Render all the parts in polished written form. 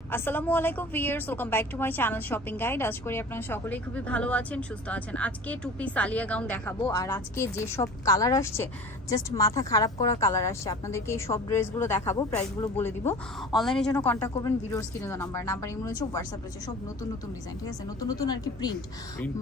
আসসালামু আলাইকুম viewers, welcome back to my channel shopping guide. আজ করি আপনারা সকলেই খুবই ভালো আছেন, সুস্থ আছেন। আজকে টু পিস আলিয়া গাউন দেখাবো, আর আজকে যে সব কালার আসছে জাস্ট মাথা খারাপ করা কালার আসছে। আপনাদেরকে এই সব ড্রেসগুলো দেখাবো, প্রাইসগুলো বলে দিব। অনলাইনের জন্য কন্ট্যাক্ট করবেন, ভিডিওর স্ক্রিনে নাম্বার ইমো রয়েছে, হোয়াটসঅ্যাপ রয়েছে। সব নতুন নতুন ডিজাইন, ঠিক আছে, নতুন নতুন আর কি প্রিন্ট।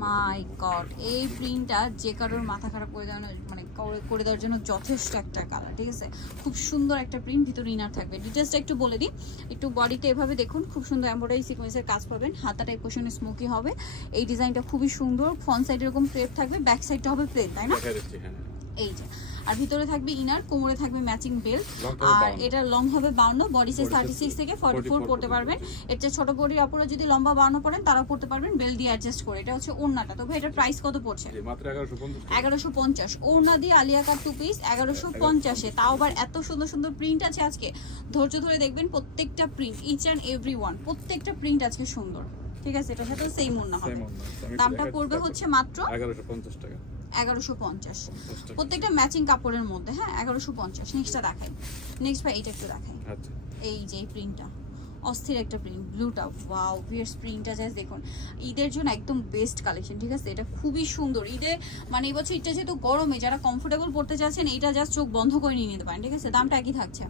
মাই গড, এই প্রিন্টটা যে কারোর মাথা খারাপ করে দেওয়ার মানে করে দেওয়ার জন্য যথেষ্ট একটা কালার, ঠিক আছে। খুব সুন্দর একটা প্রিন্ট, ভিতরে ইনার থাকবে। ডিটেলসটা একটু বলে দিই, একটু বডিটা এভাবে দেখুন, খুব সুন্দর এমব্রয়ডারি সিকোয়েন্সের কাজ পাবেন। হাতাটা এই পোর্শনে স্মোকি হবে। এই ডিজাইনটা খুবই সুন্দর। ফ্রন্ট সাইড এরকম ক্রেপ থাকবে, ব্যাক সাইডটা হবে প্লেন, তাই না? এই যে, আর ভিতরে থাকবে ইনার, কোমরে থাকবে ম্যাচিং বেল্ট। আর এটা লং হবে 52, বডি সাইজ 36 থেকে 44 পড়তে পারবেন। এর চেয়ে ছোট বডির আপুরা যদি লম্বা 52 পড়েন তারাও পড়তে পারবেন, বেল্ট দিয়ে অ্যাডজাস্ট করে। এটা হচ্ছে ওড়নাটা। তো ভাই এটার প্রাইস কত পড়ছে? মাত্র 1150। ওড়না দিয়ে আলিয়া কাট টু পিস 1150 এ। তাও আবার এত সুন্দর সুন্দর প্রিন্ট আছে আজকে, ধৈর্য ধরে দেখবেন। প্রত্যেকটা print, each and every one, প্রত্যেকটা প্রিন্ট আজকে সুন্দর, ঠিক আছে। এটার সাথে সেম ওড়না হবে। দামটা পড়বে হচ্ছে মাত্র 1150 টাকা। 1150 প্রত্যেকটা ম্যাচিং কাপড়ের মধ্যে। হ্যাঁ, 1150। নেক্সটটা দেখাই। নেক্সট ভাই এটা একটু দেখাই। আচ্ছা, এই যে এই প্রিন্টটা অস্থির একটা প্রিন্ট, ব্লুটা। ওয়াও, ভিউয়ার্স প্রিন্টটা জাস্ট দেখুন। ঈদের জন্য একদম বেস্ট কালেকশন, ঠিক আছে। এটা খুবই সুন্দর। ঈদে মানে এই বছর এটা যেহেতু গরমে যারা কমফোর্টেবল পড়তে চাচ্ছেন, এইটা জাস্ট চোখ বন্ধ করে নিয়ে নিতে পারেন, ঠিক আছে। দামটা একই থাকছে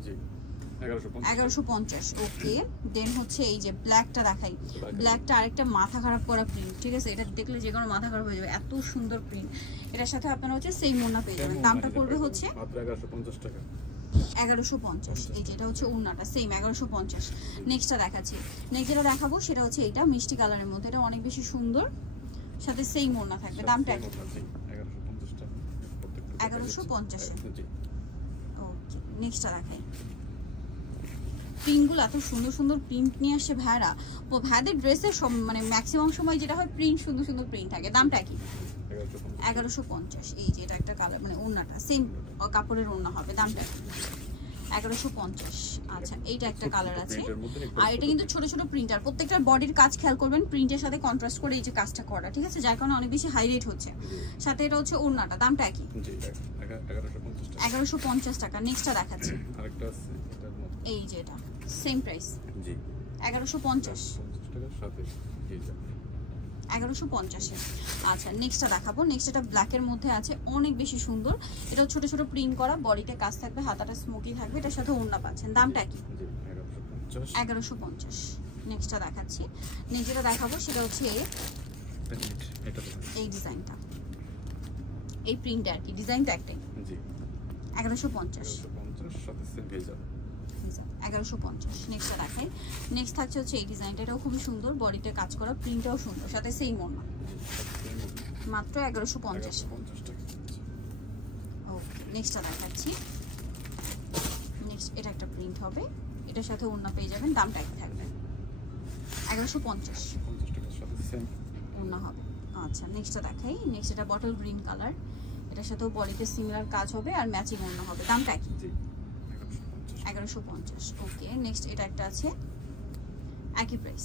1150। ওকে, দেন হচ্ছে এই যে ব্ল্যাকটা দেখাই। ব্ল্যাকটা আরেকটা মাথা খারাপ করা প্রিন্ট, ঠিক আছে। এটা দেখলে যে কোনো মাথা খারাপ হয়ে যাবে, এত সুন্দর প্রিন্ট। এটার সাথে আপনারা হচ্ছে সেম ওড়না পেয়ে যাবেন। দামটা পড়বে হচ্ছে মাত্র 1150 টাকা। 1150। এই যে এটা হচ্ছে ওড়নাটা সেম 1150। নেক্সটটা দেখাচ্ছি। নেক্সট যেটা দেখাবো সেটা হচ্ছে এটা মিষ্টি কালারের মধ্যে। এটা অনেক বেশি সুন্দর, সাথে সেম ওড়না থাকবে। দামটা 1150 টাকা। 1150 ওকে, নেক্সটটা দেখাই। প্রিন্টগুলো এত সুন্দর সুন্দর প্রিন্ট নিয়ে আসছে ভাইরা। ভাইদের ড্রেসের মানে ম্যাক্সিমাম সময় যেটা হয় প্রিন্ট, সুন্দর সুন্দর প্রিন্ট থাকে। দামটা কি? 1150। এই যে এটা একটা কালার, মানে ওড়নাটা সেম কাপড়ের ওড়না হবে। দামটা 1150। আচ্ছা, এইটা একটা কালার আছে, আর এটা কিন্তু ছোট ছোট প্রিন্টার। প্রত্যেকটার বডির কাজ খেয়াল করবেন, প্রিন্টের সাথে কন্ট্রাস্ট করে এই যে কাজটা করা, ঠিক আছে, যার কারণে অনেক বেশি হাইলাইট হচ্ছে। সাথে এটা হচ্ছে ওড়নাটা। দামটা কি? 1150 টাকা। নেক্সটটা দেখাচ্ছি। আরেকটা আছে এটার মধ্যে, এই যে এটা সেম প্রাইস, জি 1150 টাকার সাথে এইটা 1150 এ। আচ্ছা, নেক্সটটা দেখাবো। নেক্সট এটা ব্ল্যাকের মধ্যে আছে, অনেক বেশি সুন্দর। এটা ছোট ছোট প্রিন্ট করা, বডিতে কাজ থাকবে, হাতাটা স্মোকি থাকবে, এটার সাথে ওড়না পাচ্ছেন। দামটা কি? 1150। নেক্সটটা দেখাচ্ছি। নেক্সট যেটা দেখাবো সেটা হচ্ছে এই ডিজাইনটা, এই প্রিন্টটা আর কি, ডিজাইনটা একটাই। জি 1150 সাথে সেম পেয়ে যাবে। 1150। নেক্সটটা দেখাই। নেক্সট থাকছে হচ্ছে এই ডিজাইনটা। এটাও খুবই সুন্দর, বডিতে কাজ করা, প্রিন্টটাও সুন্দর, সাথে সেম ওড়না। মাত্র 1150 টাকা। ওকে, নেক্সটটা দেখাচ্ছি। নেক্সট এটা একটা প্রিন্ট হবে, এটার সাথে ওড়না পেয়ে যাবেন। দামটা একই থাকবে 1150 টাকার সাথে সেম ওড়না হবে। আচ্ছা, নেক্সটটা দেখাই। নেক্সট এটা বটল গ্রিন কালার, এটার সাথেও বডিতে সিমিলার কাজ হবে আর ম্যাচিং ওড়না হবে। দামটা কি? 1150। ওকে, নেক্সট এটা একটা আছে, একই প্রাইস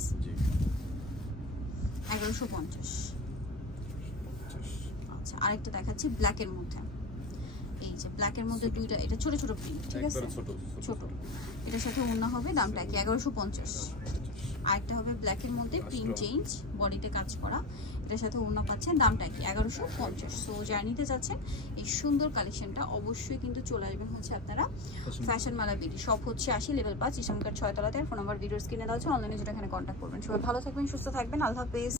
1150। আচ্ছা, আরেকটা দেখাচ্ছি ব্ল্যাকের মধ্যে। এই যে ব্ল্যাকের মধ্যে দুইটা, এটা ছোট ছোট প্রিন্ট, ঠিক আছে, ছোট। এটার সাথে ওড়না হবে। দামটা কি? 1150। আরেকটা হবে ব্ল্যাকের মধ্যে, প্রিন্ট চেঞ্জ, বডিতে কাজ করা, এটার সাথে ওড়না পাচ্ছেন। দামটা কি? 1150। সো যারা নিতে চাচ্ছেন এই সুন্দর কালেকশনটা, অবশ্যই কিন্তু চলে আসবেন হচ্ছে আপনারা ফ্যাশন মালা বিডি। শপ হচ্ছে 80 লেভেল 5 ইসলামকার 6 তলাতে। ফোন নাম্বার ভিডিওর স্ক্রিনে দেওয়া আছে, অনলাইনে যেটা এখানে কন্ট্যাক্ট করবেন। সবাই ভালো থাকবেন, সুস্থ থাকবেন, আল্লাহ হাফেজ।